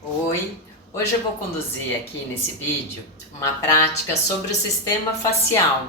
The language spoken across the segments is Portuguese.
Oi, hoje eu vou conduzir aqui nesse vídeo uma prática sobre o sistema facial,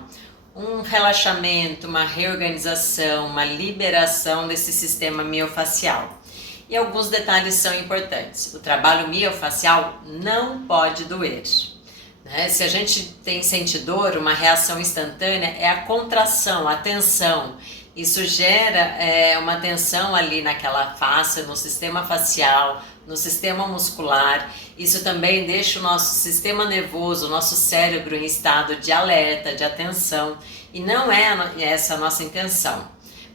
um relaxamento, uma reorganização, uma liberação desse sistema miofacial. E alguns detalhes são importantes. O trabalho miofacial não pode doer. Se a gente sente dor, uma reação instantânea é a contração, a tensão. Isso gera uma tensão ali naquela face, no sistema facial, no sistema muscular. Isso também deixa o nosso sistema nervoso, o nosso cérebro em estado de alerta, de atenção. E não é essa a nossa intenção.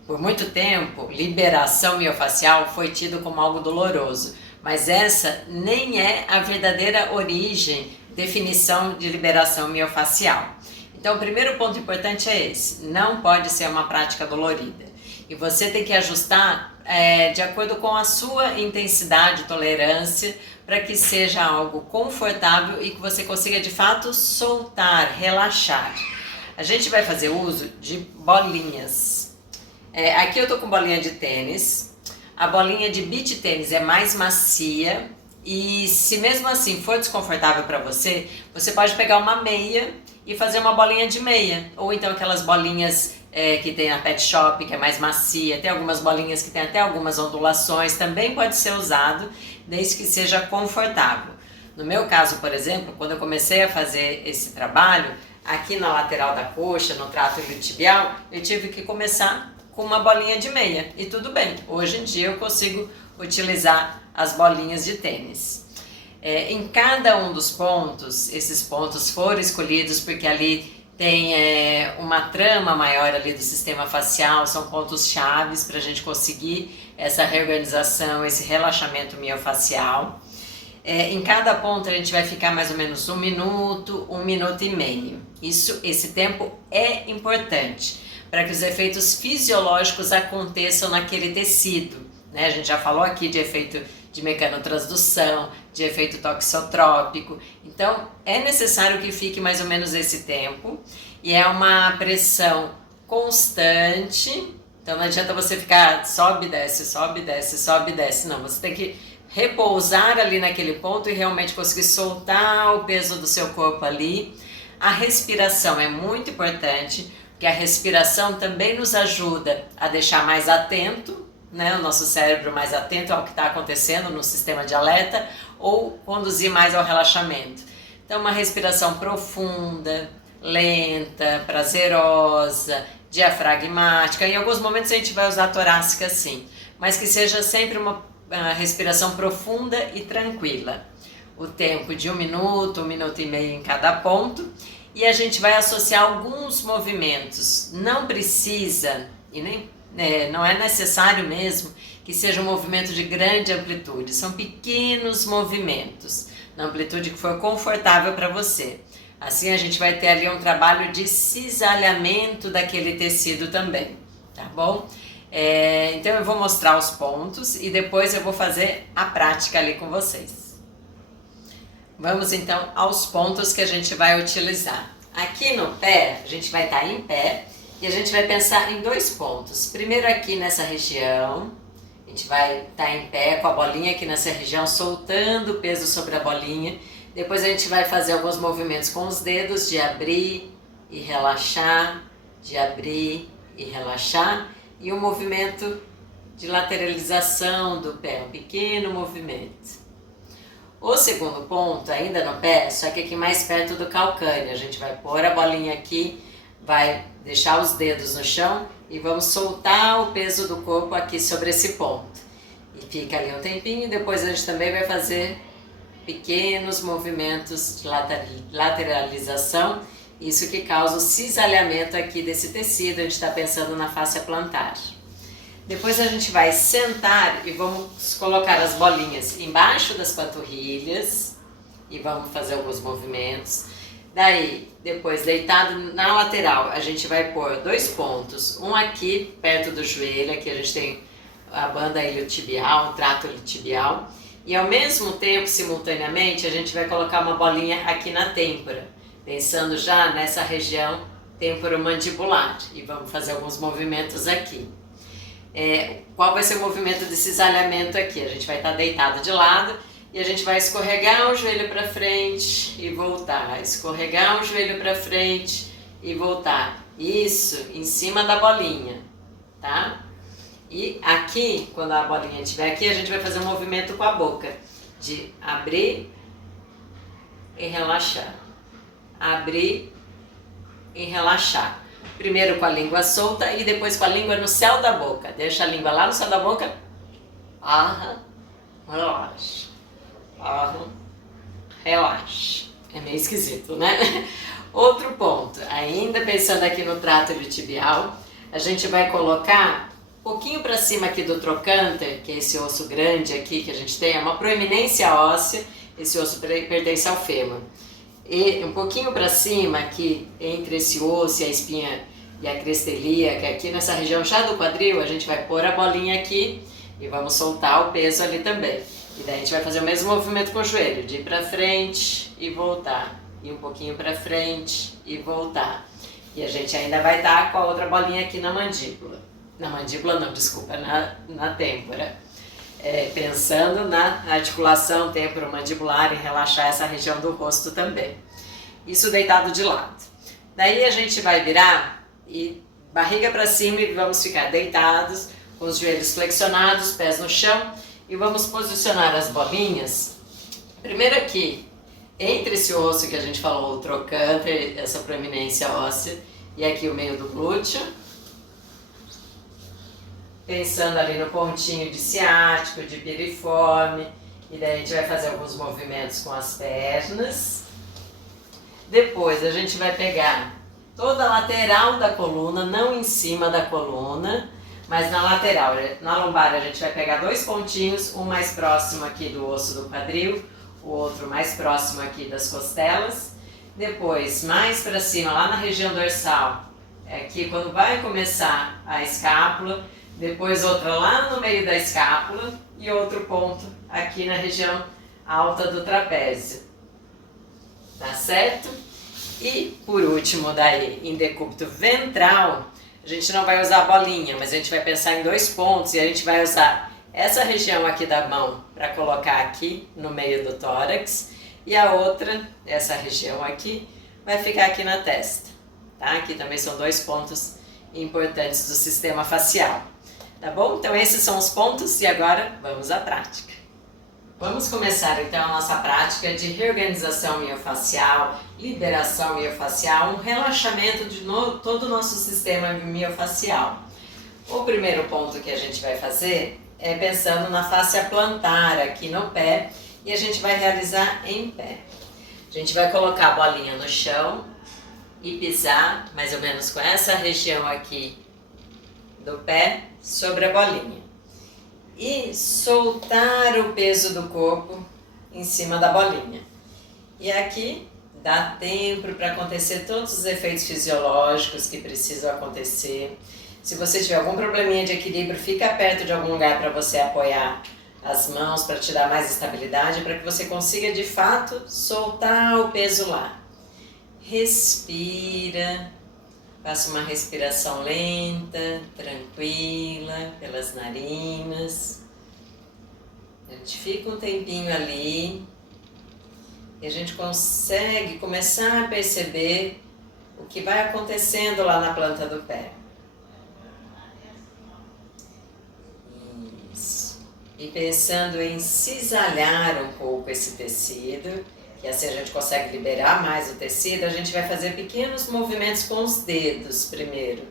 Por muito tempo, liberação miofacial foi tido como algo doloroso, mas essa nem é a verdadeira origem, definição de liberação miofacial. Então, o primeiro ponto importante é esse: não pode ser uma prática dolorida. E você tem que ajustar de acordo com a sua intensidade, tolerância, para que seja algo confortável e que você consiga de fato soltar, relaxar. A gente vai fazer uso de bolinhas. Aqui eu tô com bolinha de tênis. A bolinha de beach tênis é mais macia. E se mesmo assim for desconfortável para você, você pode pegar uma meia e fazer uma bolinha de meia. Ou então aquelas bolinhas que tem na pet shop, que é mais macia. Tem algumas bolinhas que tem até algumas ondulações. Também pode ser usado, desde que seja confortável. No meu caso, por exemplo, quando eu comecei a fazer esse trabalho, aqui na lateral da coxa, no trato iliotibial, eu tive que começar com uma bolinha de meia. E tudo bem, hoje em dia eu consigo utilizar as bolinhas de tênis. Em cada um dos pontos, esses pontos foram escolhidos porque ali tem uma trama maior ali do sistema facial, são pontos chaves para a gente conseguir essa reorganização, esse relaxamento miofacial. Em cada ponto a gente vai ficar mais ou menos 1 minuto, 1 minuto e meio. Esse tempo é importante para que os efeitos fisiológicos aconteçam naquele tecido. A gente já falou aqui de efeito de mecanotransdução, de efeito toxotrópico. Então, é necessário que fique mais ou menos esse tempo. E é uma pressão constante. Então, não adianta você ficar sobe, desce, sobe, desce, sobe, desce. Não, você tem que repousar ali naquele ponto e realmente conseguir soltar o peso do seu corpo ali. A respiração é muito importante, porque a respiração também nos ajuda a deixar mais atento, o nosso cérebro mais atento ao que está acontecendo no sistema de alerta, ou conduzir mais ao relaxamento. Então, uma respiração profunda, lenta, prazerosa, diafragmática. Em alguns momentos a gente vai usar a torácica sim, mas que seja sempre uma respiração profunda e tranquila. O tempo de 1 minuto, 1 minuto e meio em cada ponto. E a gente vai associar alguns movimentos. Não precisa, e nem não é necessário mesmo que seja um movimento de grande amplitude. São pequenos movimentos, na amplitude que for confortável para você. Assim a gente vai ter ali um trabalho de cisalhamento daquele tecido também, tá bom? Então eu vou mostrar os pontos e depois eu vou fazer a prática ali com vocês. Vamos então aos pontos que a gente vai utilizar. Aqui no pé, a gente vai estar em pé e a gente vai pensar em 2 pontos. Primeiro aqui nessa região, a gente vai estar em pé com a bolinha aqui nessa região, soltando o peso sobre a bolinha. Depois a gente vai fazer alguns movimentos com os dedos de abrir e relaxar, de abrir e relaxar. E um movimento de lateralização do pé, um pequeno movimento. O segundo ponto, ainda no pé, só que aqui mais perto do calcâneo, a gente vai pôr a bolinha aqui, vai deixar os dedos no chão e vamos soltar o peso do corpo aqui sobre esse ponto. E fica ali um tempinho e depois a gente também vai fazer pequenos movimentos de lateralização, isso que causa o cisalhamento aqui desse tecido, a gente está pensando na fáscia plantar. Depois a gente vai sentar e vamos colocar as bolinhas embaixo das panturrilhas e vamos fazer alguns movimentos. Daí, depois deitado na lateral, a gente vai pôr 2 pontos, um aqui perto do joelho, aqui a gente tem a banda iliotibial, o trato iliotibial, e ao mesmo tempo, simultaneamente, a gente vai colocar uma bolinha aqui na têmpora, pensando já nessa região temporomandibular, e vamos fazer alguns movimentos aqui. Qual vai ser o movimento de cisalhamento aqui? A gente vai estar deitado de lado E a gente vai escorregar o joelho para frente e voltar. Escorregar o joelho para frente e voltar. Isso em cima da bolinha, tá? E aqui, quando a bolinha estiver aqui, a gente vai fazer um movimento com a boca. De abrir e relaxar. Abrir e relaxar. Primeiro com a língua solta e depois com a língua no céu da boca. Deixa a língua lá no céu da boca. Relaxa. Relaxa. É meio esquisito, né? Outro ponto, ainda pensando aqui no trato iliotibial, a gente vai colocar um pouquinho para cima aqui do trocânter, que é esse osso grande aqui que a gente tem, é uma proeminência óssea, esse osso pertence ao fêmur. E um pouquinho para cima aqui, entre esse osso e a espinha e a crista ilíaca, aqui nessa região já do quadril, a gente vai pôr a bolinha aqui e vamos soltar o peso ali também. E daí a gente vai fazer o mesmo movimento com o joelho, de ir para frente e voltar. E um pouquinho para frente e voltar. E a gente ainda vai estar com a outra bolinha aqui na mandíbula. Na mandíbula não, desculpa, na têmpora. Pensando na articulação temporomandibular e relaxar essa região do rosto também. Isso deitado de lado. Daí a gente vai virar e barriga para cima e vamos ficar deitados, com os joelhos flexionados, pés no chão. E vamos posicionar as bolinhas, primeiro aqui, entre esse osso que a gente falou, o trocânter, essa proeminência óssea, e aqui o meio do glúteo. Pensando ali no pontinho de ciático, de piriforme, e daí a gente vai fazer alguns movimentos com as pernas. Depois a gente vai pegar toda a lateral da coluna, não em cima da coluna, mas na lateral. Na lombar a gente vai pegar dois pontinhos, um mais próximo aqui do osso do quadril, o outro mais próximo aqui das costelas. Depois, mais para cima, lá na região dorsal, aqui quando vai começar a escápula. Depois outra lá no meio da escápula e outro ponto aqui na região alta do trapézio. Tá certo? E por último daí, em decúbito ventral, a gente não vai usar a bolinha, mas a gente vai pensar em dois pontos e a gente vai usar essa região aqui da mão para colocar aqui no meio do tórax e a outra, essa região aqui, vai ficar aqui na testa. Tá? Aqui também são dois pontos importantes do sistema facial. Tá bom? Então esses são os pontos e agora vamos à prática. Vamos começar então a nossa prática de reorganização miofacial, liberação miofacial, um relaxamento de todo o nosso sistema miofacial. O primeiro ponto que a gente vai fazer é pensando na fáscia plantar aqui no pé e a gente vai realizar em pé. A gente vai colocar a bolinha no chão e pisar mais ou menos com essa região aqui do pé sobre a bolinha. E soltar o peso do corpo em cima da bolinha. E aqui dá tempo para acontecer todos os efeitos fisiológicos que precisam acontecer. Se você tiver algum probleminha de equilíbrio, fica perto de algum lugar para você apoiar as mãos, para te dar mais estabilidade, para que você consiga de fato soltar o peso lá. Respira. Faça uma respiração lenta, tranquila, pelas narinas. A gente fica um tempinho ali e a gente consegue começar a perceber o que vai acontecendo lá na planta do pé. Isso. E pensando em cisalhar um pouco esse tecido, que assim a gente consegue liberar mais o tecido, a gente vai fazer pequenos movimentos com os dedos primeiro.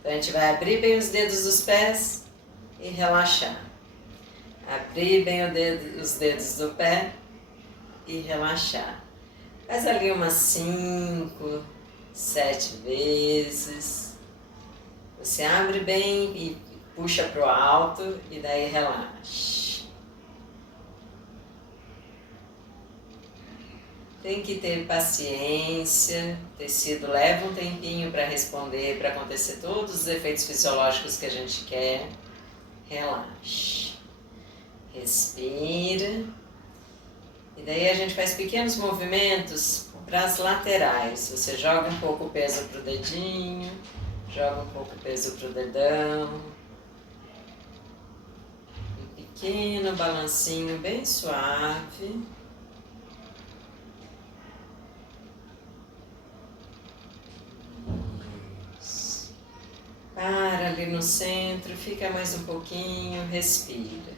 Então a gente vai abrir bem os dedos dos pés e relaxar. Abrir bem os dedos do pé e relaxar. Faz ali umas 5, 7 vezes. Você abre bem e puxa para o alto e daí relaxa. Tem que ter paciência, o tecido leva um tempinho para responder, para acontecer todos os efeitos fisiológicos que a gente quer. Relaxa. Respira. E daí a gente faz pequenos movimentos para as laterais. Você joga um pouco o peso para o dedinho, joga um pouco o peso para o dedão. Um pequeno balancinho bem suave. Isso. Para ali no centro, fica mais um pouquinho, respira.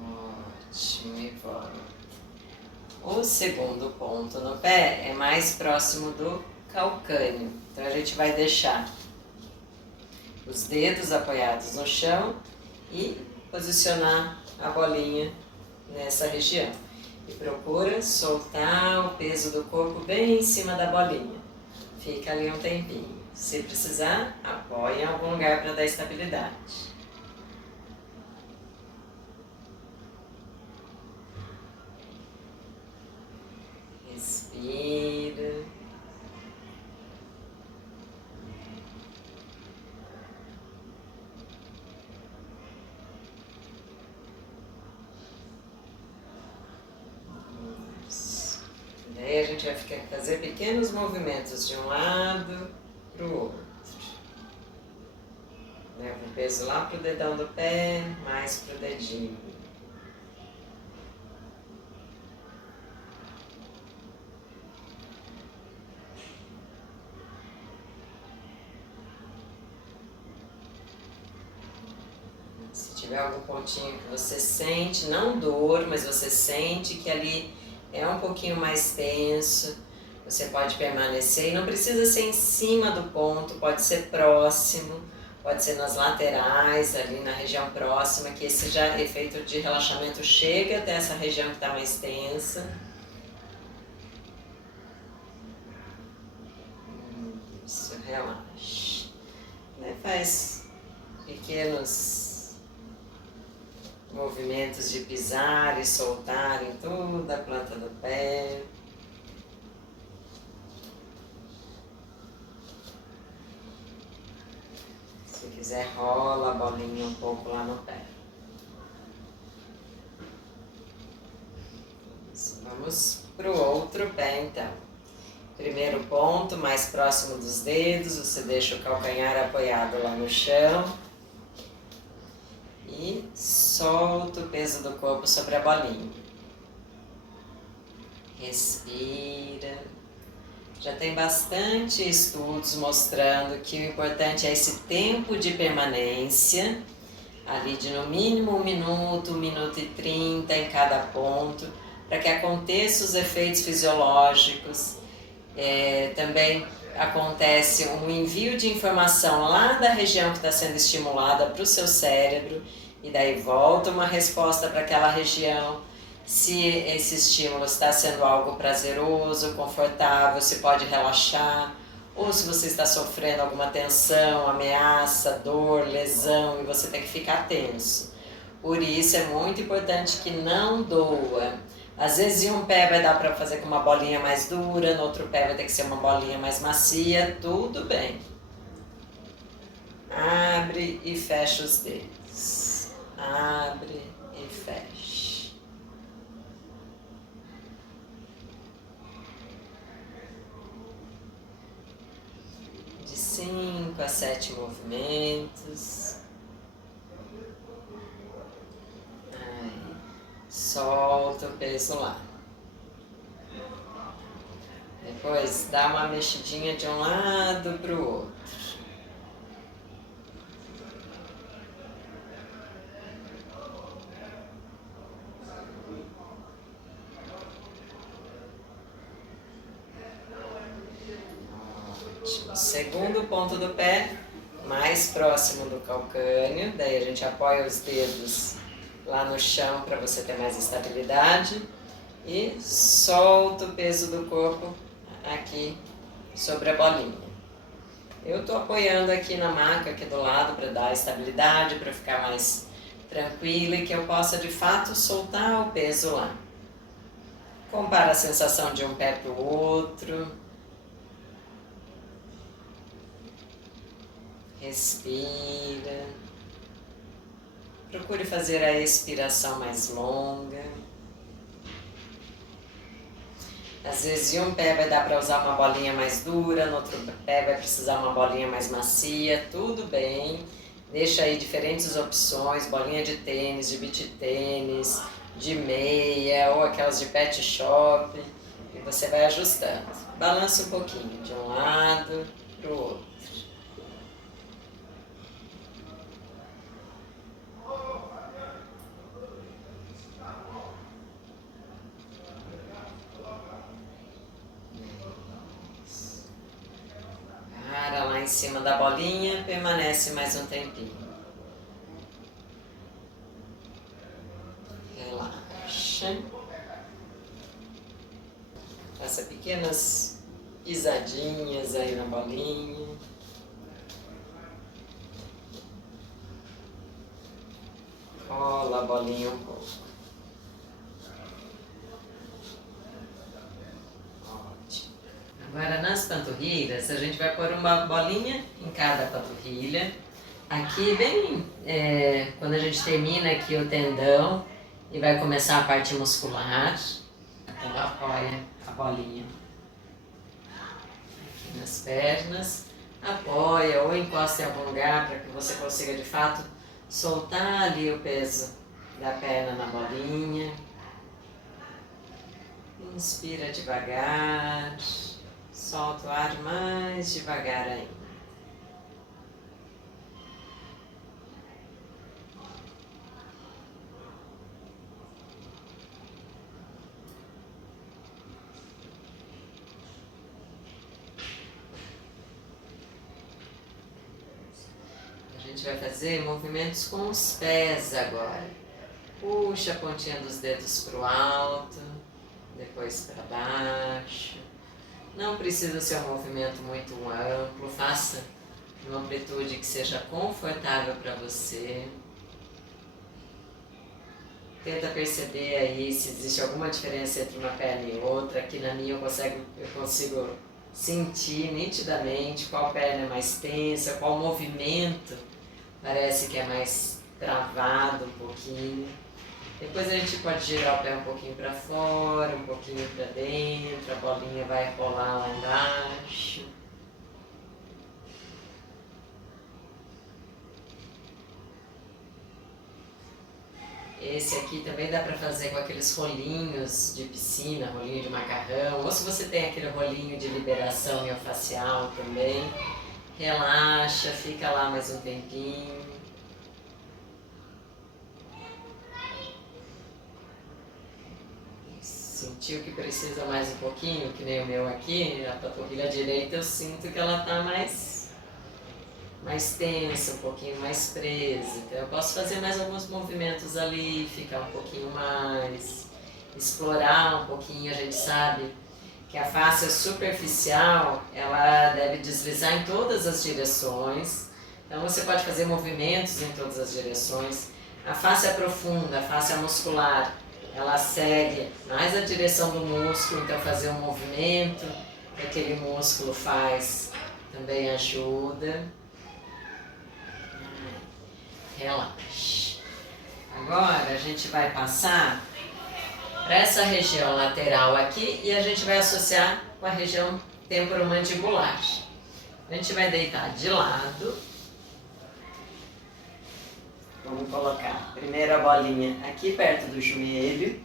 Ótimo, e volta. O segundo ponto no pé é mais próximo do calcânio. Então a gente vai deixar os dedos apoiados no chão e posicionar a bolinha nessa região. E procura soltar o peso do corpo bem em cima da bolinha. Fica ali um tempinho. Se precisar, apoie em algum lugar para dar estabilidade. Respira. Daí a gente vai fazer pequenos movimentos de um lado para o outro. Leva o peso lá para o dedão do pé, mais para o dedinho. Se tiver algum pontinho que você sente, não dor, mas você sente que ali é um pouquinho mais tenso, você pode permanecer e não precisa ser em cima do ponto, pode ser próximo, pode ser nas laterais, ali na região próxima, que esse já efeito de relaxamento chega até essa região que está mais tensa. Isso, relaxa. Faz pequenos movimentos de pisar e soltar em toda a planta do pé. Se quiser, rola a bolinha um pouco lá no pé. Vamos para o outro pé então. Primeiro ponto, mais próximo dos dedos, você deixa o calcanhar apoiado lá no chão. E solta o peso do corpo sobre a bolinha. Respira. Já tem bastante estudos mostrando que o importante é esse tempo de permanência, ali de no mínimo 1 minuto e 30 em cada ponto, para que aconteçam os efeitos fisiológicos. Também acontece um envio de informação lá da região que está sendo estimulada para o seu cérebro, e daí volta uma resposta para aquela região. Se esse estímulo está sendo algo prazeroso, confortável, você pode relaxar, ou se você está sofrendo alguma tensão, ameaça, dor, lesão, e você tem que ficar tenso. Por isso é muito importante que não doa. Às vezes em um pé vai dar para fazer com uma bolinha mais dura, no outro pé vai ter que ser uma bolinha mais macia, tudo bem. Abre e fecha os dedos. Abre e fecha. De 5 a 7 movimentos. Solta o peso lá. Depois dá uma mexidinha de um lado para o outro. Ótimo. Segundo ponto do pé, mais próximo do calcânio. Daí a gente apoia os dedos lá no chão para você ter mais estabilidade e solta o peso do corpo aqui sobre a bolinha. Eu estou apoiando aqui na maca aqui do lado para dar estabilidade, para ficar mais tranquila e que eu possa de fato soltar o peso lá. Compara a sensação de um pé para o outro. Respira. Procure fazer a expiração mais longa. Às vezes em um pé vai dar para usar uma bolinha mais dura, no outro pé vai precisar uma bolinha mais macia, tudo bem. Deixa aí diferentes opções, bolinha de tênis, de beach tênis, de meia ou aquelas de pet shop, e você vai ajustando. Balança um pouquinho de um lado para o outro. Para lá em cima da bolinha, permanece mais um tempinho. Relaxa. Faça pequenas pisadinhas aí na bolinha. Rola a bolinha um pouco. Ótimo. Agora nas panturrilhas, a gente vai pôr uma bolinha em cada panturrilha. Aqui bem, quando a gente termina aqui o tendão e vai começar a parte muscular, então apoia a bolinha aqui nas pernas, apoia ou encosta em algum lugar para que você consiga de fato soltar ali o peso da perna na bolinha. Inspira devagar, solta o ar mais devagar ainda. A gente vai fazer movimentos com os pés agora. Puxa a pontinha dos dedos para o alto, depois para baixo. Não precisa ser um movimento muito amplo, faça uma amplitude que seja confortável para você. Tenta perceber aí se existe alguma diferença entre uma perna e outra. Aqui na minha eu consigo sentir nitidamente qual perna é mais tensa, qual movimento parece que é mais travado um pouquinho. Depois a gente pode girar o pé um pouquinho para fora, um pouquinho para dentro, a bolinha vai rolar lá embaixo. Esse aqui também dá para fazer com aqueles rolinhos de piscina, rolinho de macarrão, ou se você tem aquele rolinho de liberação miofascial também. Relaxa, fica lá mais um tempinho. Sentiu que precisa mais um pouquinho, que nem o meu aqui, a panturrilha direita eu sinto que ela está mais tensa, um pouquinho mais presa. Então eu posso fazer mais alguns movimentos ali, ficar um pouquinho mais, explorar um pouquinho. A gente sabe que a face superficial, ela deve deslizar em todas as direções. Então você pode fazer movimentos em todas as direções. A face profunda, a face muscular, ela segue mais a direção do músculo, então fazer um movimento que aquele músculo faz também ajuda. Relaxa. Agora a gente vai passar para essa região lateral aqui e a gente vai associar com a região temporomandibular. A gente vai deitar de lado. Vamos colocar primeiro a bolinha aqui perto do joelho.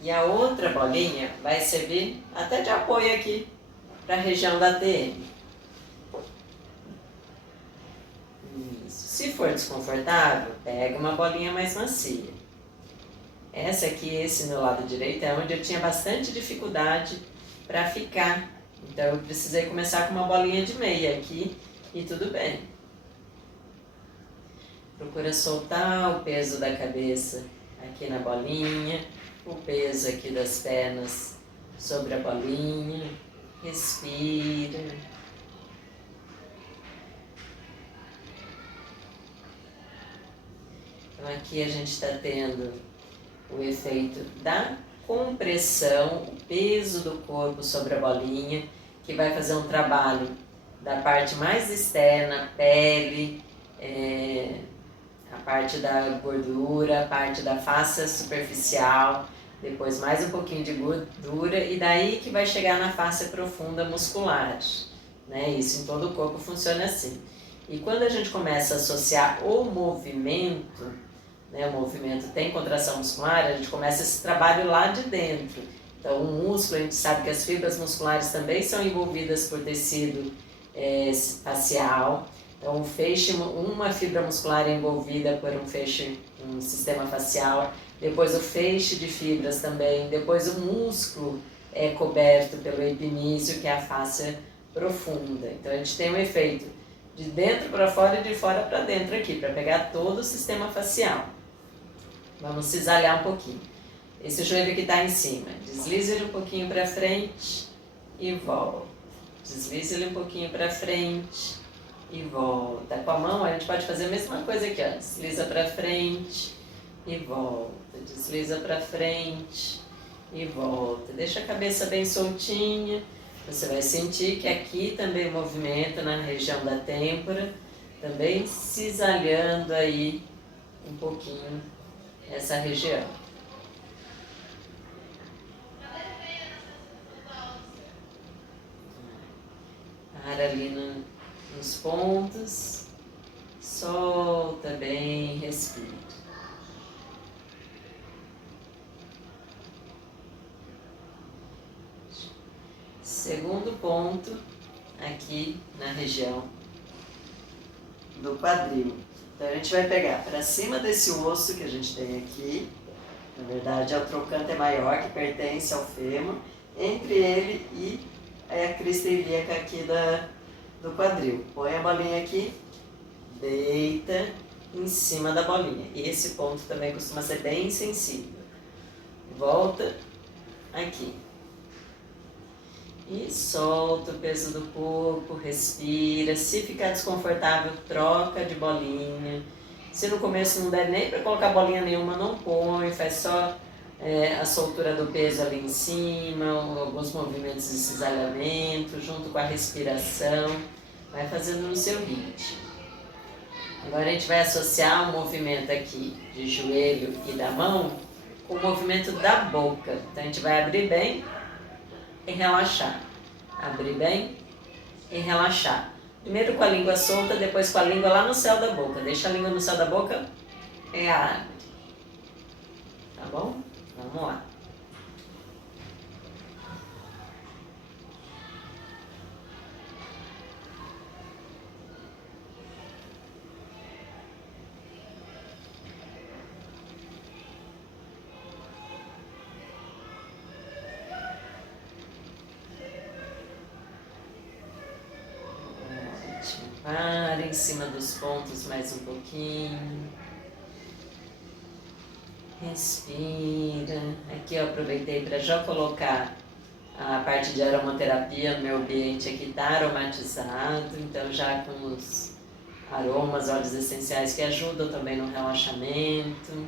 E a outra bolinha vai servir até de apoio aqui para a região da TM. Isso. Se for desconfortável, pega uma bolinha mais macia. Essa aqui, esse meu lado direito, é onde eu tinha bastante dificuldade para ficar. Então eu precisei começar com uma bolinha de meia aqui e tudo bem. Procura soltar o peso da cabeça aqui na bolinha, o peso aqui das pernas sobre a bolinha. Respira. Então aqui a gente está tendo o efeito da compressão, o peso do corpo sobre a bolinha, que vai fazer um trabalho da parte mais externa, pele, a parte da gordura, a parte da face superficial, depois mais um pouquinho de gordura e daí que vai chegar na face profunda muscular, né? Isso em todo o corpo funciona assim. E quando a gente começa a associar o movimento, né, o movimento tem contração muscular, a gente começa esse trabalho lá de dentro. Então, o músculo, a gente sabe que as fibras musculares também são envolvidas por tecido facial. Então, o feixe, uma fibra muscular é envolvida por um feixe, um sistema facial. Depois, o feixe de fibras também. Depois, o músculo é coberto pelo epinísio, que é a fáscia profunda. Então, a gente tem um efeito de dentro para fora e de fora para dentro aqui, para pegar todo o sistema facial. Vamos cisalhar um pouquinho. Esse joelho que está em cima, desliza ele um pouquinho para frente e volta. Desliza ele um pouquinho para frente e volta. Com a mão a gente pode fazer a mesma coisa aqui, ó. Desliza para frente e volta. Desliza para frente e volta. Deixa a cabeça bem soltinha. Você vai sentir que aqui também o movimento na região da têmpora, também cisalhando aí um pouquinho essa região. Para ali nos pontos, solta bem, respira. Segundo ponto, aqui na região do quadril. Então a gente vai pegar para cima desse osso que a gente tem aqui, na verdade é o trocânter maior que pertence ao fêmur, entre ele e a crista ilíaca aqui do quadril. Põe a bolinha aqui, deita em cima da bolinha. E esse ponto também costuma ser bem sensível. Volta aqui. E solta o peso do corpo, respira. Se ficar desconfortável, troca de bolinha. Se no começo não der nem para colocar bolinha nenhuma, não põe, faz só a soltura do peso ali em cima, alguns movimentos de cisalhamento, junto com a respiração. Vai fazendo no seu ritmo. Agora a gente vai associar o movimento aqui de joelho e da mão com o movimento da boca. Então a gente vai abrir bem e relaxar. Abrir bem e relaxar. Primeiro com a língua solta, depois com a língua lá no céu da boca. Deixa a língua no céu da boca e abre. Tá bom? Vamos lá. Para em cima dos pontos mais um pouquinho. Respira. Aqui eu aproveitei para já colocar a parte de aromaterapia no meu ambiente aqui, está aromatizado, então já com os aromas, óleos essenciais que ajudam também no relaxamento,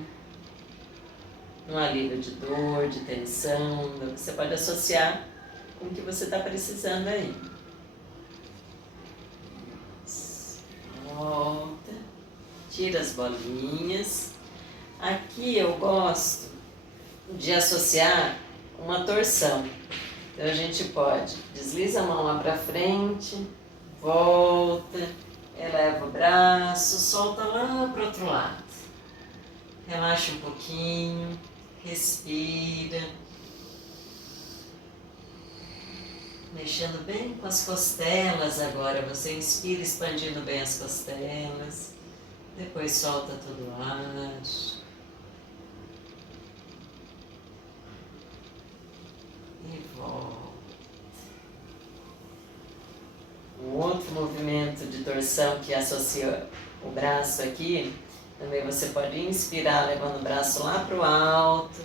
no alívio de dor, de tensão. Você pode associar com o que você está precisando aí. Volta, tira as bolinhas. Aqui eu gosto de associar uma torção. Então a gente pode, desliza a mão lá para frente, volta, eleva o braço, solta lá para o outro lado. Relaxa um pouquinho, respira. Mexendo bem com as costelas agora, você inspira expandindo bem as costelas, depois solta todo o ar. E volta. Um outro movimento de torção que associa o braço aqui, também você pode inspirar levando o braço lá para o alto,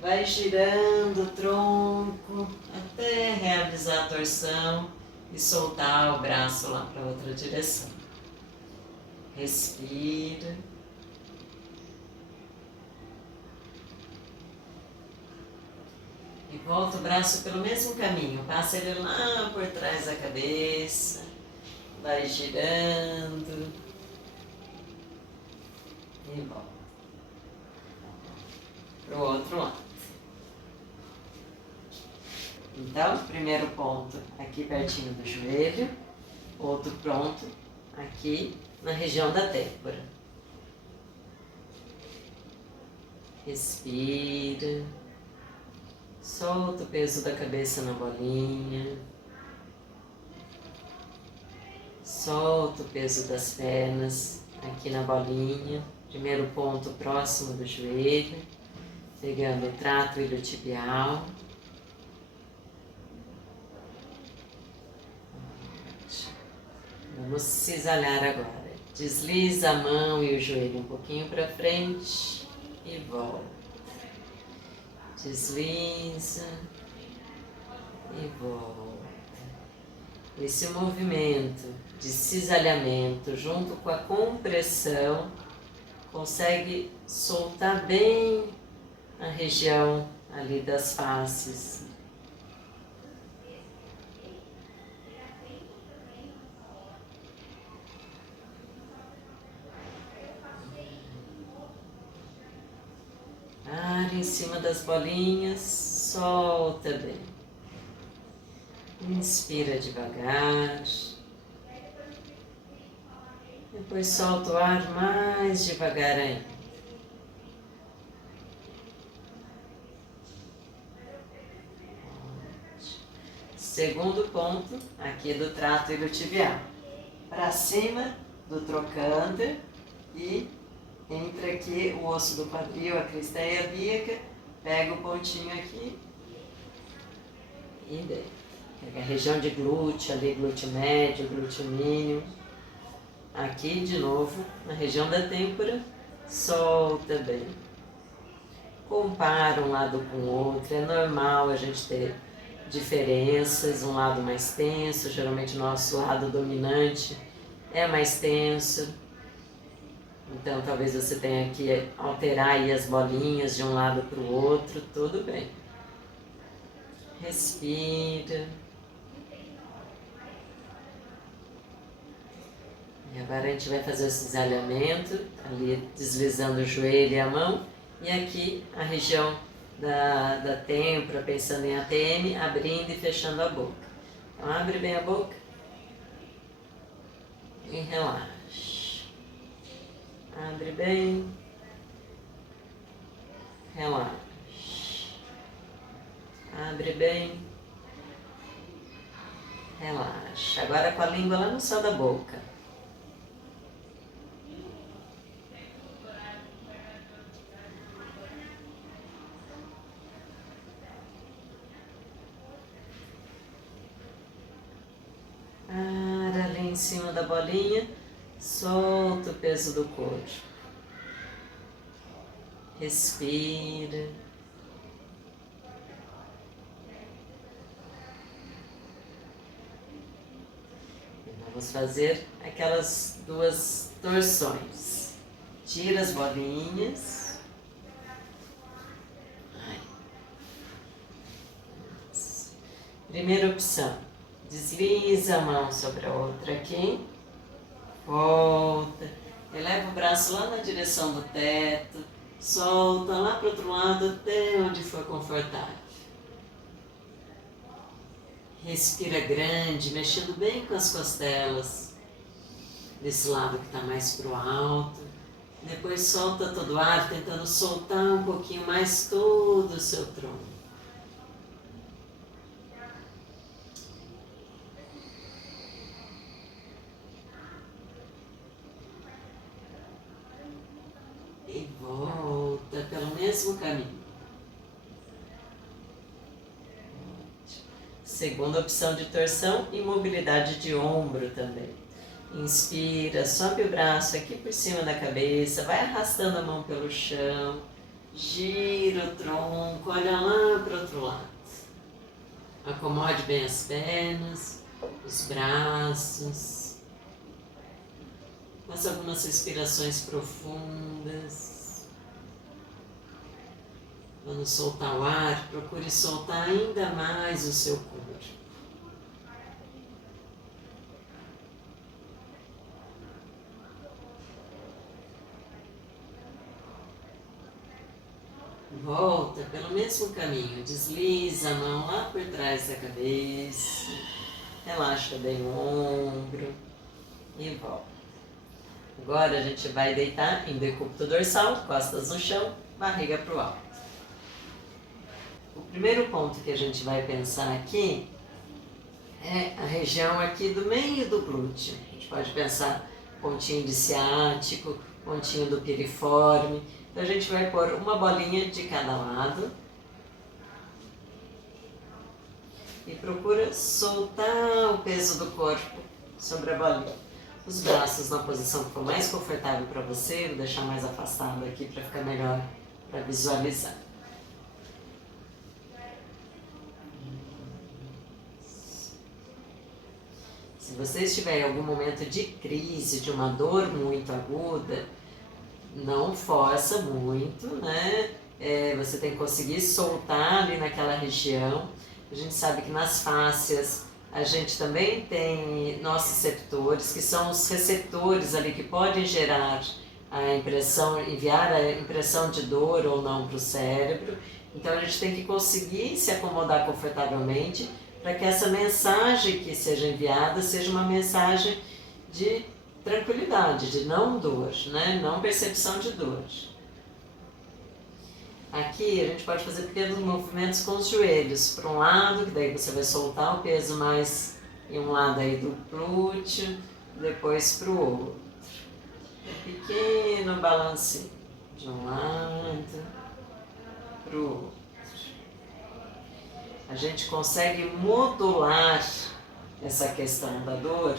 vai girando o tronco até realizar a torção e soltar o braço lá para outra direção. Respira. E volta o braço pelo mesmo caminho, passa ele lá por trás da cabeça, vai girando e volta para o outro lado. Então, primeiro ponto aqui pertinho do joelho, outro ponto aqui na região da têmpora. Respira. Solta o peso da cabeça na bolinha. Solta o peso das pernas aqui na bolinha. Primeiro ponto próximo do joelho, pegando o trato iliotibial. Vamos cisalhar agora. Desliza a mão e o joelho um pouquinho para frente e volta. Desliza e volta. Esse movimento de cisalhamento junto com a compressão consegue soltar bem a região ali das faces. Para em cima das bolinhas, solta bem. Inspira devagar. Depois solta o ar mais devagar ainda. Segundo ponto, aqui do trato iliotibial. Para cima do trocânter e entra aqui o osso do quadril, a crista ilíaca, pega o pontinho aqui e deita. Pega a região de glúteo, ali glúteo médio, glúteo mínimo. Aqui de novo, na região da têmpora, solta bem. Compara um lado com o outro, é normal a gente ter diferenças, um lado mais tenso, geralmente o nosso lado dominante é mais tenso. Então talvez você tenha que alterar aí as bolinhas de um lado para o outro, tudo bem. Respira. E agora a gente vai fazer o cisalhamento, ali deslizando o joelho e a mão. E aqui a região da têmpora, pensando em ATM, abrindo e fechando a boca. Então abre bem a boca e relaxa. Abre bem, relaxa. Abre bem, relaxa. Agora com a língua lá no céu da boca. Para ali em cima da bolinha, solta o peso do corpo. Respira. Vamos fazer aquelas duas torções. Tira as bolinhas. Primeira opção. Desliza a mão sobre a outra aqui. Volta. Eleva o braço lá na direção do teto. Solta lá para o outro lado até onde for confortável. Respira grande, mexendo bem com as costelas. Desse lado que está mais para o alto. Depois solta todo o ar, tentando soltar um pouquinho mais todo o seu tronco. E volta pelo mesmo caminho. Segunda opção de torção e mobilidade de ombro também. Inspira, sobe o braço aqui por cima da cabeça, vai arrastando a mão pelo chão, gira o tronco, olha lá para o outro lado. Acomode bem as pernas, os braços. Faça algumas respirações profundas. Quando soltar o ar, procure soltar ainda mais o seu corpo. Volta pelo mesmo caminho, desliza a mão lá por trás da cabeça, relaxa bem o ombro, e volta. Agora a gente vai deitar em decúbito dorsal, costas no chão, barriga para o alto. O primeiro ponto que a gente vai pensar aqui é a região aqui do meio do glúteo. A gente pode pensar pontinho de ciático, pontinho do piriforme. Então a gente vai pôr uma bolinha de cada lado e procura soltar o peso do corpo sobre a bolinha. Os braços na posição que for mais confortável para você, vou deixar mais afastado aqui para ficar melhor para visualizar. Se você estiver em algum momento de crise, de uma dor muito aguda, não força muito, né? Você tem que conseguir soltar ali naquela região. A gente sabe que nas fáscias a gente também tem nociceptores, que são os receptores ali que podem gerar a impressão, enviar a impressão de dor ou não para o cérebro. Então a gente tem que conseguir se acomodar confortavelmente para que essa mensagem que seja enviada seja uma mensagem de tranquilidade, de não dor, né? Não percepção de dor. Aqui a gente pode fazer pequenos movimentos com os joelhos para um lado, que daí você vai soltar o peso mais em um lado aí do glúteo, depois para o outro. Pequeno balanço de um lado para o outro. A gente consegue modular essa questão da dor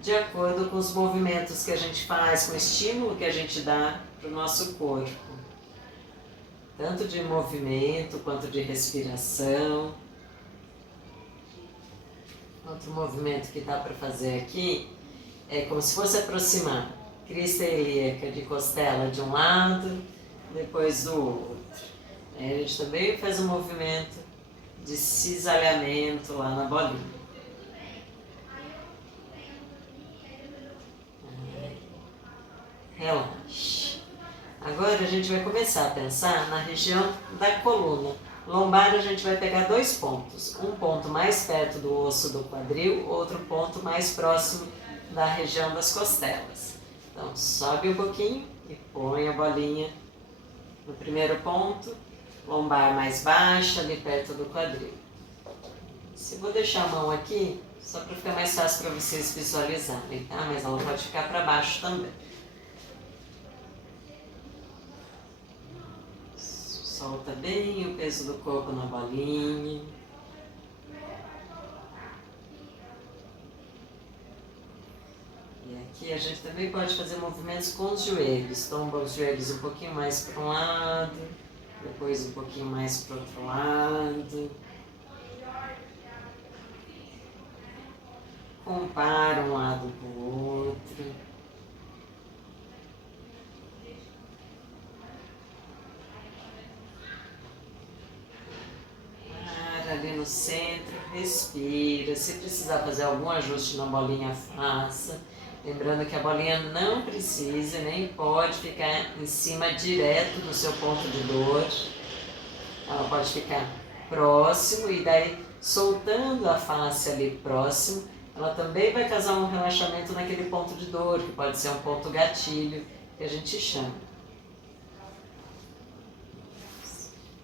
de acordo com os movimentos que a gente faz, com o estímulo que a gente dá para o nosso corpo. Tanto de movimento quanto de respiração. Outro movimento que dá para fazer aqui é como se fosse aproximar crista ilíaca de costela de um lado, depois do outro. Aí a gente também faz um movimento de cisalhamento lá na bolinha. Relaxe. Agora a gente vai começar a pensar na região da coluna. Lombar a gente vai pegar 2 pontos. Um ponto mais perto do osso do quadril, outro ponto mais próximo da região das costelas. Então sobe um pouquinho e põe a bolinha no primeiro ponto. Lombar mais baixa, ali perto do quadril. Se eu vou deixar a mão aqui, só para ficar mais fácil para vocês visualizarem, tá? Mas ela pode ficar para baixo também. Solta bem o peso do corpo na bolinha. E aqui a gente também pode fazer movimentos com os joelhos. Tomba os joelhos um pouquinho mais para um lado, depois um pouquinho mais para o outro lado. Compara um lado com o outro. Para ali no centro, respira. Se precisar fazer algum ajuste na bolinha, faça. Lembrando que a bolinha não precisa nem pode ficar em cima direto do seu ponto de dor. Ela pode ficar próximo e daí soltando a face ali próximo, ela também vai causar um relaxamento naquele ponto de dor, que pode ser um ponto gatilho, que a gente chama.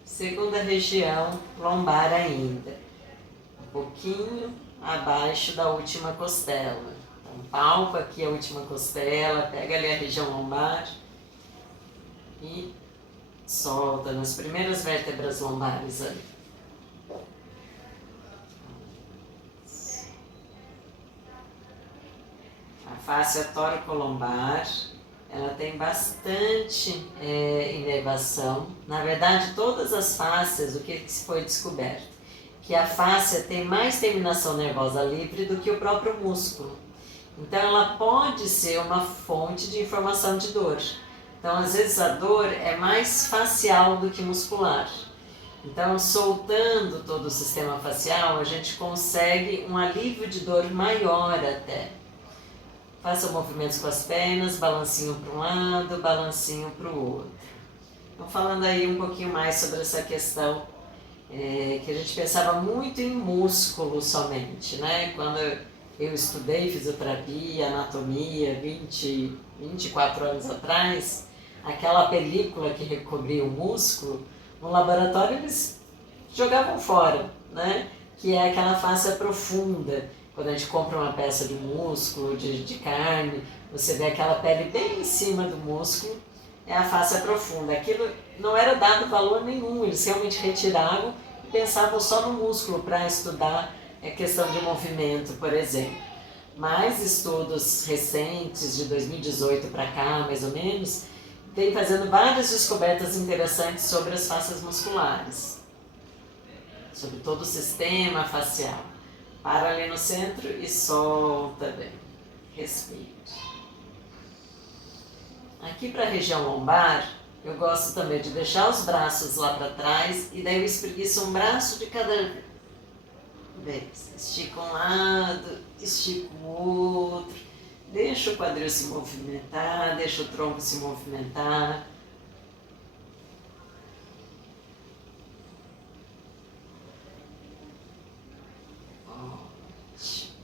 Segunda região, lombar ainda. Um pouquinho abaixo da última costela. Então, palpa aqui a última costela, pega ali a região lombar e solta nas primeiras vértebras lombares ali. A face tóraco-lombar, ela tem bastante inervação. Na verdade, todas as fáscias, o que foi descoberto? Que a fáscia tem mais terminação nervosa livre do que o próprio músculo. Então, ela pode ser uma fonte de informação de dor. Então, às vezes, a dor é mais facial do que muscular. Então, soltando todo o sistema facial, a gente consegue um alívio de dor maior até. Faça movimentos com as pernas, balancinho para um lado, balancinho para o outro. Então, falando aí um pouquinho mais sobre essa questão, que a gente pensava muito em músculo somente, né? Quando eu estudei fisioterapia, anatomia 24 anos atrás, aquela película que recobria o músculo, no laboratório eles jogavam fora, né? Que é aquela face profunda. Quando a gente compra uma peça de músculo, de carne, você vê aquela pele bem em cima do músculo, é a face profunda. Aquilo não era dado valor nenhum, eles realmente retiravam e pensavam só no músculo para estudar a questão de movimento, por exemplo. Mas estudos recentes, de 2018 para cá, mais ou menos, tem fazendo várias descobertas interessantes sobre as faces musculares, sobre todo o sistema facial. Para ali no centro e solta bem. Respire. Aqui para a região lombar, eu gosto também de deixar os braços lá para trás e daí eu espreguiço um braço de cada vez. Estico um lado, estico o outro. Deixa o quadril se movimentar, deixa o tronco se movimentar. Ótimo.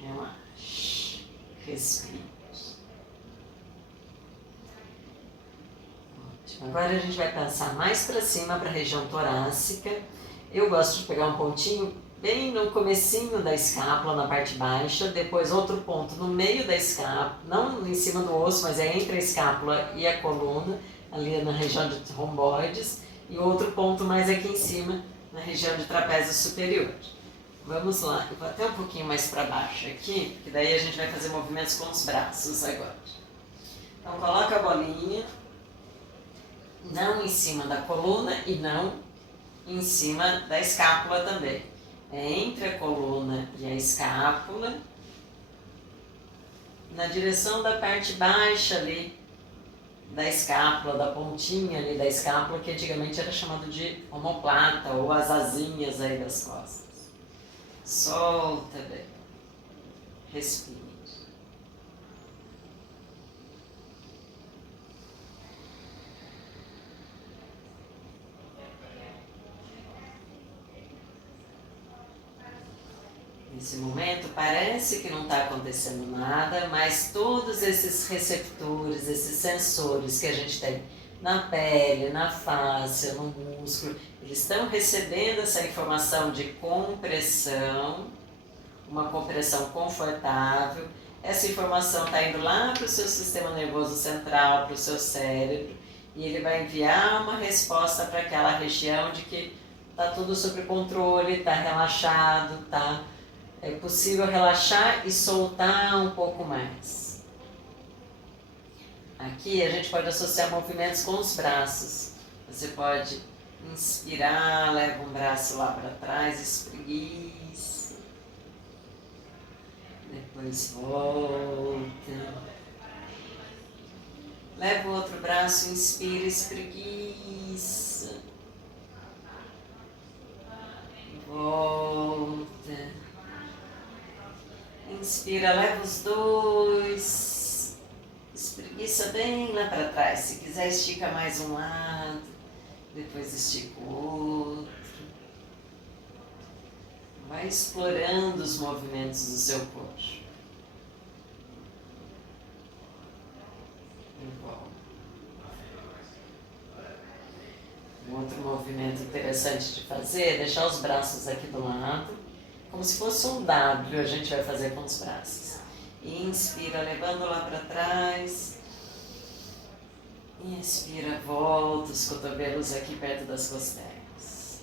Relaxa. Respira. Ótimo. Agora a gente vai passar mais para cima, para a região torácica. Eu gosto de pegar um pontinho bem no comecinho da escápula, na parte baixa, depois outro ponto no meio da escápula, não em cima do osso, mas é entre a escápula e a coluna, ali na região de romboides, e outro ponto mais aqui em cima, na região de trapézio superior. Vamos lá, eu vou até um pouquinho mais para baixo aqui, porque daí a gente vai fazer movimentos com os braços agora. Então coloca a bolinha, não em cima da coluna e não em cima da escápula também. É entre a coluna e a escápula, na direção da parte baixa ali da escápula, da pontinha ali da escápula, que antigamente era chamado de omoplata ou as asinhas aí das costas. Solta bem. Respira. Nesse momento parece que não está acontecendo nada, mas todos esses receptores, esses sensores que a gente tem na pele, na face, no músculo, eles estão recebendo essa informação de compressão, uma compressão confortável. Essa informação está indo lá para o seu sistema nervoso central, para o seu cérebro, e ele vai enviar uma resposta para aquela região de que está tudo sob controle, está relaxado, está... É possível relaxar e soltar um pouco mais. Aqui a gente pode associar movimentos com os braços. Você pode inspirar, leva um braço lá para trás, espreguiça. Depois volta. Leva o outro braço, inspira, espreguiça. Volta. Inspira, leva os dois, espreguiça bem lá para trás. Se quiser, estica mais um lado, depois estica o outro. Vai explorando os movimentos do seu corpo. Um outro movimento interessante de fazer é deixar os braços aqui do lado. Como se fosse um W, a gente vai fazer com os braços. Inspira, levando lá para trás. Inspira, volta os cotovelos aqui perto das costelas.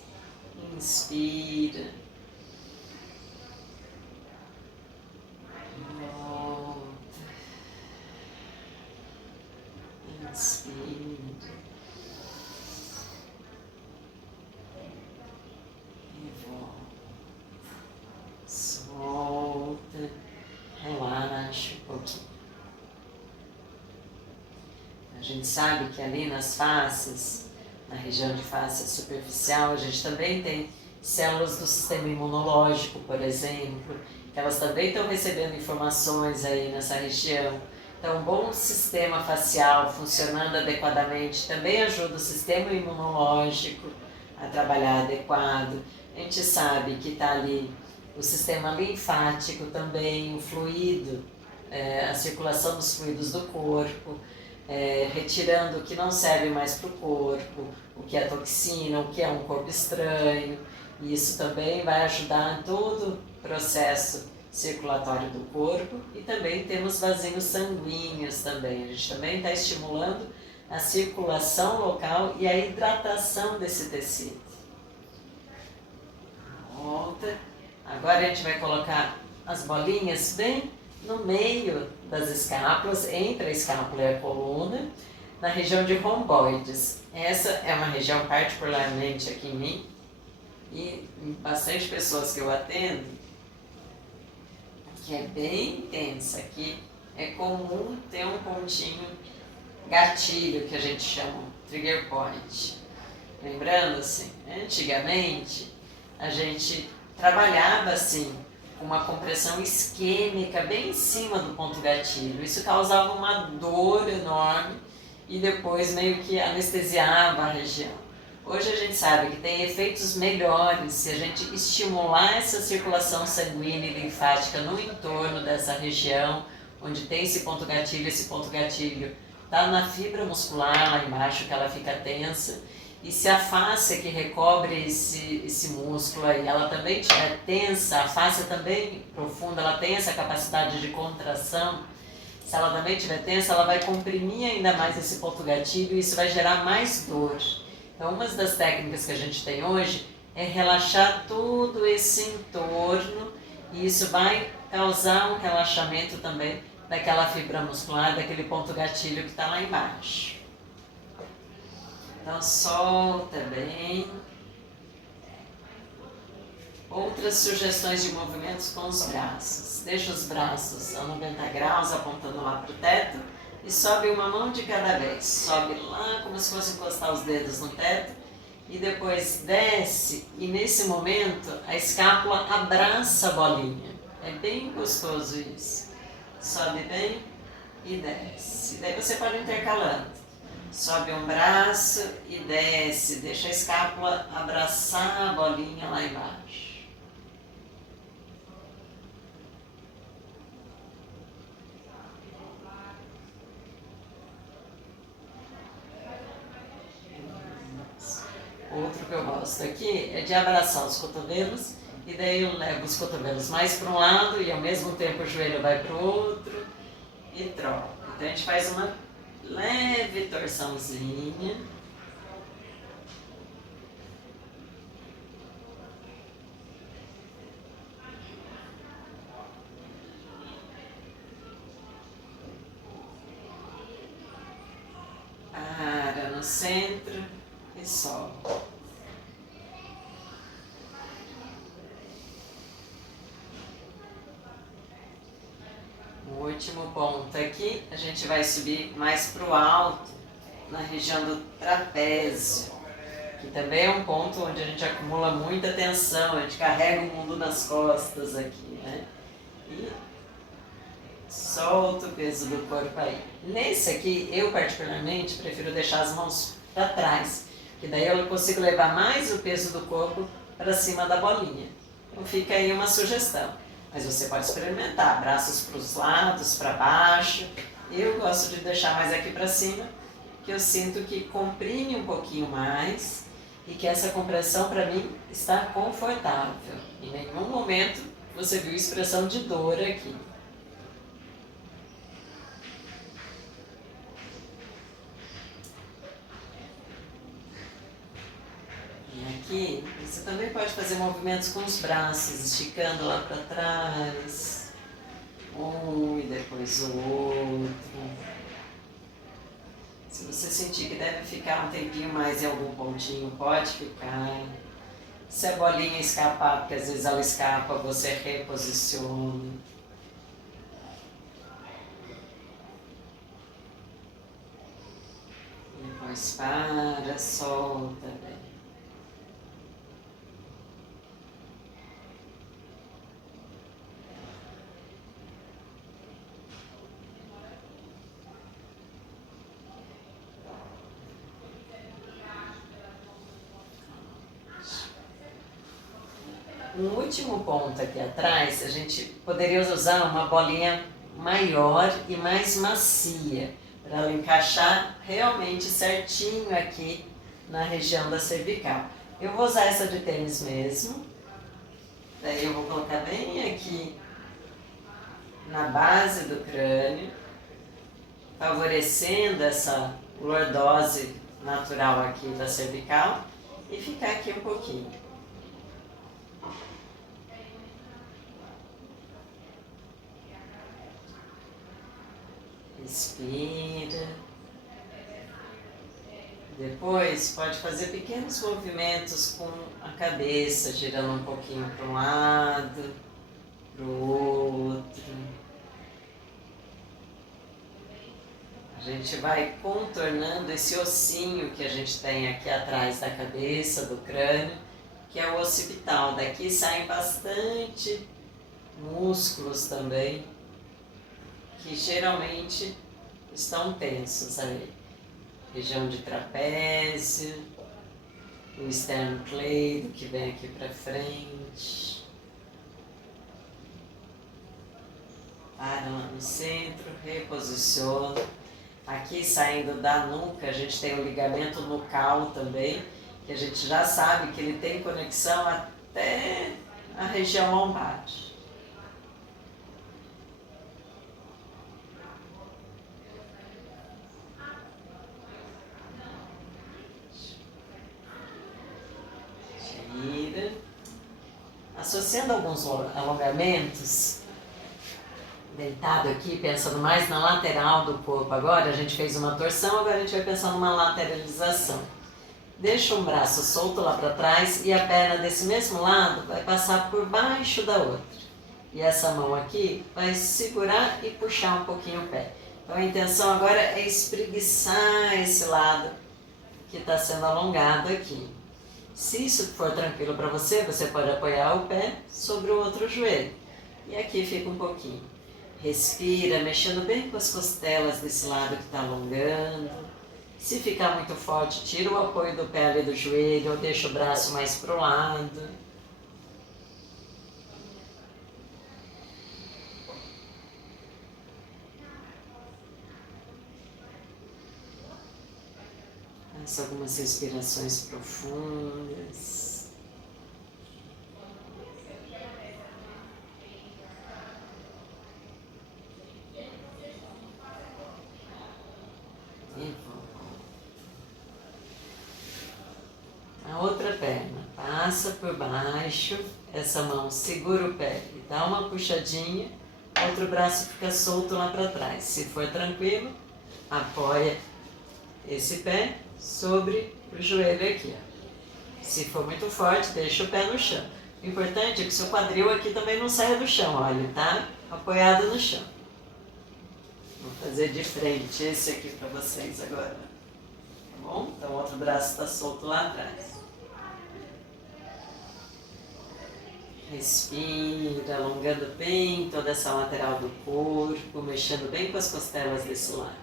Inspira. Volta. Inspira. E volta. Solta, relaxa um pouquinho. A gente sabe que ali nas faces, na região de face superficial, a gente também tem células do sistema imunológico, por exemplo, que elas também estão recebendo informações aí nessa região. Então, um bom sistema facial funcionando adequadamente também ajuda o sistema imunológico a trabalhar adequado. A gente sabe que está ali o sistema linfático também, o fluido, a circulação dos fluidos do corpo, retirando o que não serve mais para o corpo, o que é toxina, o que é um corpo estranho. E isso também vai ajudar em todo o processo circulatório do corpo. E também temos vasinhos sanguíneos também. A gente também está estimulando a circulação local e a hidratação desse tecido. Volta. Agora a gente vai colocar as bolinhas bem no meio das escápulas, entre a escápula e a coluna, na região de romboides. Essa é uma região particularmente aqui em mim e em bastante pessoas que eu atendo, que é bem intensa. Aqui é comum ter um pontinho gatilho, que a gente chama trigger point. Lembrando assim, antigamente a gente trabalhava assim, com uma compressão isquêmica bem em cima do ponto gatilho. Isso causava uma dor enorme e depois meio que anestesiava a região. Hoje a gente sabe que tem efeitos melhores se a gente estimular essa circulação sanguínea e linfática no entorno dessa região, onde tem esse ponto gatilho está na fibra muscular lá embaixo, que ela fica tensa. E se a face que recobre esse músculo aí, ela também estiver tensa, a face também profunda, ela tem essa capacidade de contração, se ela também estiver tensa, ela vai comprimir ainda mais esse ponto gatilho e isso vai gerar mais dor. Então, uma das técnicas que a gente tem hoje é relaxar todo esse entorno e isso vai causar um relaxamento também daquela fibra muscular, daquele ponto gatilho que está lá embaixo. Então solta bem. Outras sugestões de movimentos com os braços. Deixa os braços a 90 graus apontando lá para o teto e sobe uma mão de cada vez. Sobe lá como se fosse encostar os dedos no teto e depois desce e nesse momento a escápula abraça a bolinha. É bem gostoso isso. Sobe bem e desce. Daí você pode ir intercalando. Sobe um braço e desce, deixa a escápula abraçar a bolinha lá embaixo. Outro que eu gosto aqui é de abraçar os cotovelos e daí eu levo os cotovelos mais para um lado e ao mesmo tempo o joelho vai para o outro e troca. Então a gente faz uma leve torçãozinha. Para no centro e sobe. O último ponto aqui, a gente vai subir mais para o alto, na região do trapézio, que também é um ponto onde a gente acumula muita tensão, a gente carrega o mundo nas costas aqui, né? E solta o peso do corpo aí. Nesse aqui, eu particularmente prefiro deixar as mãos para trás, que daí eu consigo levar mais o peso do corpo para cima da bolinha. Então fica aí uma sugestão. Mas você pode experimentar, braços para os lados, para baixo. Eu gosto de deixar mais aqui para cima, que eu sinto que comprime um pouquinho mais e que essa compressão para mim está confortável. Em nenhum momento você viu expressão de dor aqui. E aqui você também pode fazer movimentos com os braços, esticando lá para trás. Um e depois o outro. Se você sentir que deve ficar um tempinho mais em algum pontinho, pode ficar. Se a bolinha escapar, porque às vezes ela escapa, você reposiciona. Depois para, solta bem. Um último ponto aqui atrás, a gente poderia usar uma bolinha maior e mais macia, para ela encaixar realmente certinho aqui na região da cervical. Eu vou usar essa de tênis mesmo, daí eu vou colocar bem aqui na base do crânio, favorecendo essa lordose natural aqui da cervical e ficar aqui um pouquinho. Respira. Depois pode fazer pequenos movimentos com a cabeça, girando um pouquinho para um lado, para o outro. A gente vai contornando esse ossinho que a gente tem aqui atrás da cabeça, do crânio, que é o occipital. Daqui saem bastante músculos também, que geralmente estão tensos aí. Região de trapézio, o sternocleido que vem aqui para frente. Para lá no centro, reposiciona. Aqui saindo da nuca, a gente tem o ligamento nucal também, que a gente já sabe que ele tem conexão até a região lombar. Gira. Associando alguns alongamentos, deitado aqui, pensando mais na lateral do corpo. Agora a gente fez uma torção, agora a gente vai pensar numa lateralização. Deixa um braço solto lá para trás e a perna desse mesmo lado vai passar por baixo da outra. E essa mão aqui vai segurar e puxar um pouquinho o pé. Então a intenção agora é espreguiçar esse lado que está sendo alongado aqui. Se isso for tranquilo para você, você pode apoiar o pé sobre o outro joelho. E aqui fica um pouquinho. Respira, mexendo bem com as costelas desse lado que está alongando. Se ficar muito forte, tira o apoio do pé ali do joelho ou deixa o braço mais para o lado. Faça algumas respirações profundas. E a outra perna passa por baixo, essa mão segura o pé e dá uma puxadinha, outro braço fica solto lá para trás. Se for tranquilo, apoia esse pé sobre o joelho aqui. Se for muito forte, deixa o pé no chão. O importante é que o seu quadril aqui também não saia do chão, olha, tá? Apoiado no chão. Vou fazer de frente esse aqui para vocês agora. Tá bom? Então o outro braço está solto lá atrás. Respira, alongando bem toda essa lateral do corpo, mexendo bem com as costelas desse lado.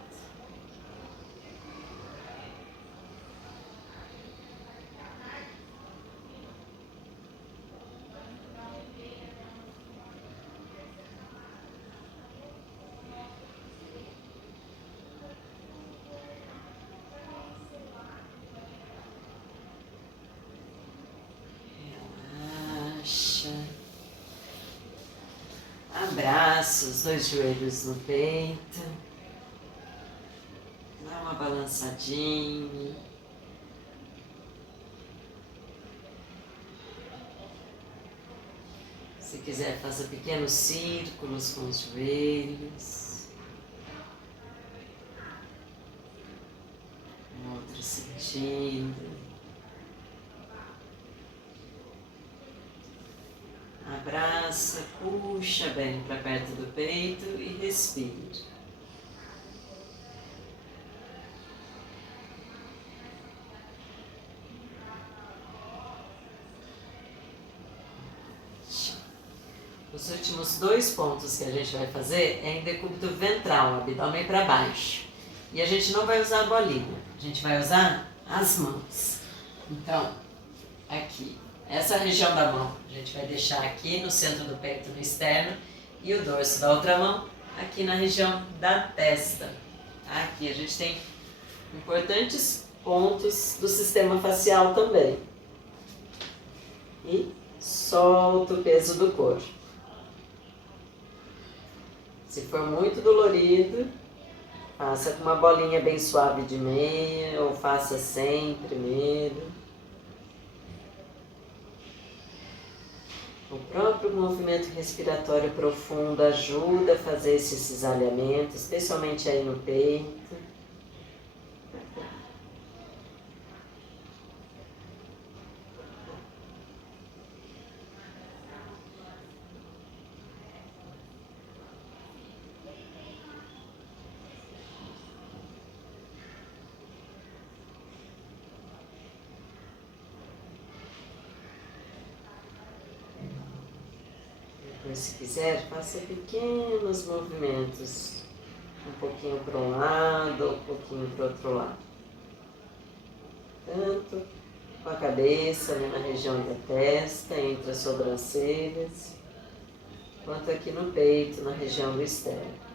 Abraça os dois joelhos no peito, dá uma balançadinha. Se quiser, faça pequenos círculos com os joelhos. Um outro sentido. Abraça, puxa bem para perto do peito e respira. Os últimos 2 pontos que a gente vai fazer é em decúbito ventral, abdômen para baixo. E a gente não vai usar a bolinha, a gente vai usar as mãos. Então, aqui, Essa região da mão a gente vai deixar aqui no centro do peito, no externo, e o dorso da outra mão aqui na região da testa. Aqui a gente tem importantes pontos do sistema facial também. E solta o peso do corpo. Se for muito dolorido, faça com uma bolinha bem suave de meia ou faça sem primeiro. O próprio movimento respiratório profundo ajuda a fazer esse cisalhamento, especialmente aí no peito. Se quiser, faça pequenos movimentos, um pouquinho para um lado, um pouquinho para o outro lado. Tanto com a cabeça, ali na região da testa, entre as sobrancelhas, quanto aqui no peito, na região do externo.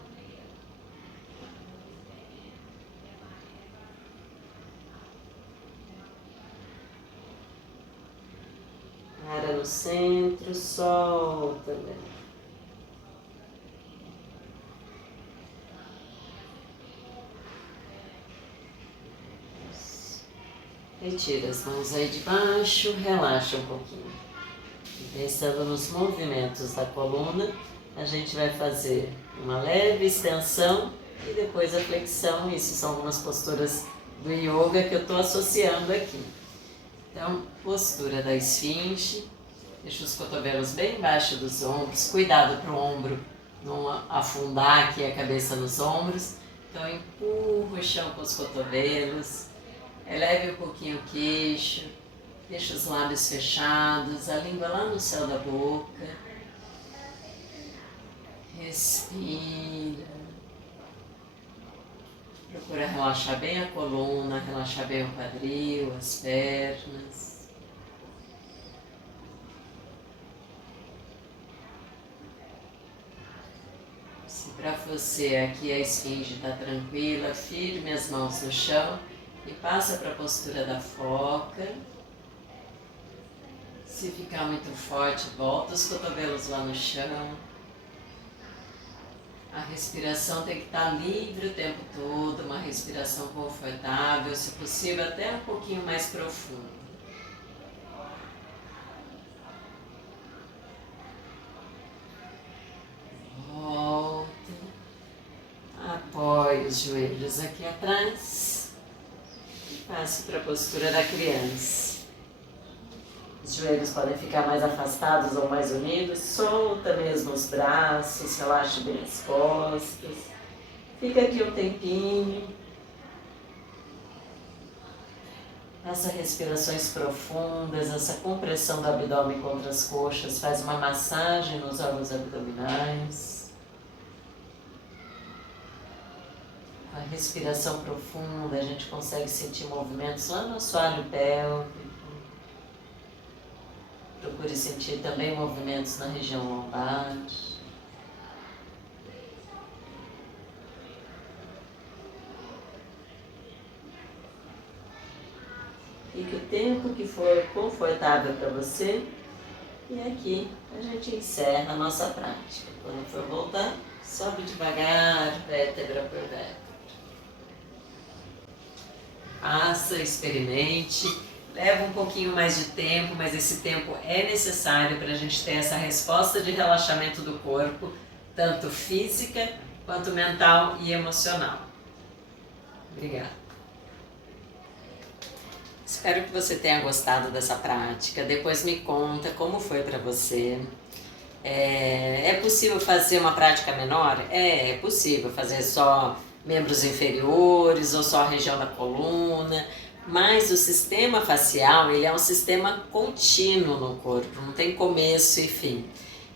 Para no centro, solta, né? Retira as mãos aí de baixo, relaxa um pouquinho. Pensando nos movimentos da coluna, a gente vai fazer uma leve extensão e depois a flexão. Isso são algumas posturas do yoga que eu estou associando aqui. Então, postura da esfinge, deixa os cotovelos bem embaixo dos ombros, cuidado para o ombro não afundar aqui a cabeça nos ombros. Então, empurra o chão com os cotovelos, eleve um pouquinho o queixo, deixa os lábios fechados, a língua lá no céu da boca. Respira. Procura relaxar bem a coluna, relaxar bem o quadril, as pernas. Se para você aqui a esfinge está tranquila, firme as mãos no chão e passa para a postura da foca. Se ficar muito forte, volta os cotovelos lá no chão. A respiração tem que estar livre o tempo todo, uma respiração confortável, se possível até um pouquinho mais profunda. Volta, apoie os joelhos aqui atrás e passe para a postura da criança. Os joelhos podem ficar mais afastados ou mais unidos, solta mesmo os braços, relaxe bem as costas. Fica aqui um tempinho. Faça respirações profundas, essa compressão do abdômen contra as coxas, faz uma massagem nos órgãos abdominais. Com a respiração profunda, a gente consegue sentir movimentos lá no assoalho pélvico. Procure sentir também movimentos na região lombar. Fique o tempo que for confortável para você. E aqui a gente encerra a nossa prática. Quando for voltar, sobe devagar, vértebra por vértebra. Faça, experimente. Leva um pouquinho mais de tempo, mas esse tempo é necessário para a gente ter essa resposta de relaxamento do corpo, tanto física quanto mental e emocional. Obrigada. Espero que você tenha gostado dessa prática. Depois me conta como foi para você. É possível fazer uma prática menor? É possível fazer só membros inferiores ou só a região da coluna. Mas o sistema facial, ele é um sistema contínuo no corpo, não tem começo e fim.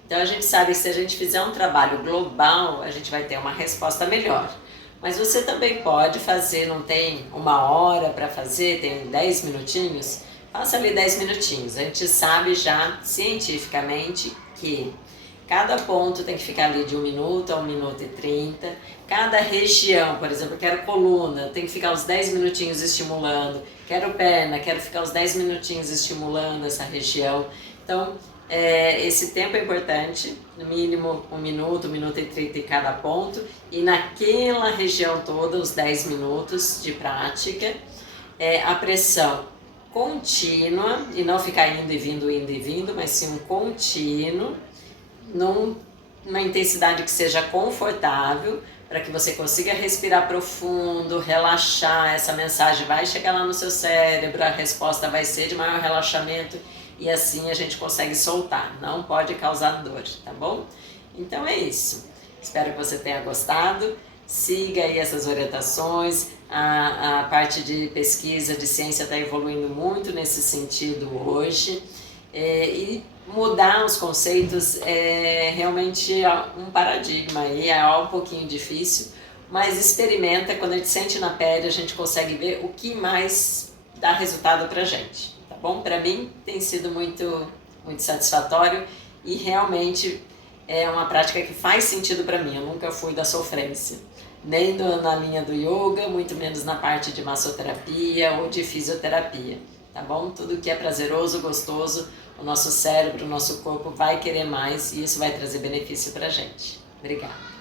Então a gente sabe que se a gente fizer um trabalho global, a gente vai ter uma resposta melhor. Mas você também pode fazer, não tem uma hora para fazer, tem 10 minutinhos, Faça ali 10 minutinhos. A gente sabe já cientificamente que cada ponto tem que ficar ali de 1 minuto a 1 minuto e 30. Cada região, por exemplo, quero coluna, tem que ficar uns 10 minutinhos estimulando. Quero perna, quero ficar uns 10 minutinhos estimulando essa região. Então, esse tempo é importante, no mínimo 1 minuto e 30 em cada ponto. E naquela região toda, os 10 minutos de prática. A pressão contínua, e não ficar indo e vindo, mas sim um contínuo, numa intensidade que seja confortável, para que você consiga respirar profundo, relaxar. Essa mensagem vai chegar lá no seu cérebro, a resposta vai ser de maior relaxamento e assim a gente consegue soltar, não pode causar dor, tá bom? Então é isso, espero que você tenha gostado, siga aí essas orientações, a parte de pesquisa, de ciência está evoluindo muito nesse sentido hoje, e mudar os conceitos é realmente um paradigma aí, é um pouquinho difícil, mas experimenta, quando a gente sente na pele, a gente consegue ver o que mais dá resultado pra gente, tá bom? Pra mim tem sido muito, muito satisfatório e realmente é uma prática que faz sentido pra mim, eu nunca fui da sofrência, nem na linha do yoga, muito menos na parte de massoterapia ou de fisioterapia, tá bom? Tudo que é prazeroso, gostoso, o nosso cérebro, o nosso corpo vai querer mais e isso vai trazer benefício pra gente. Obrigada.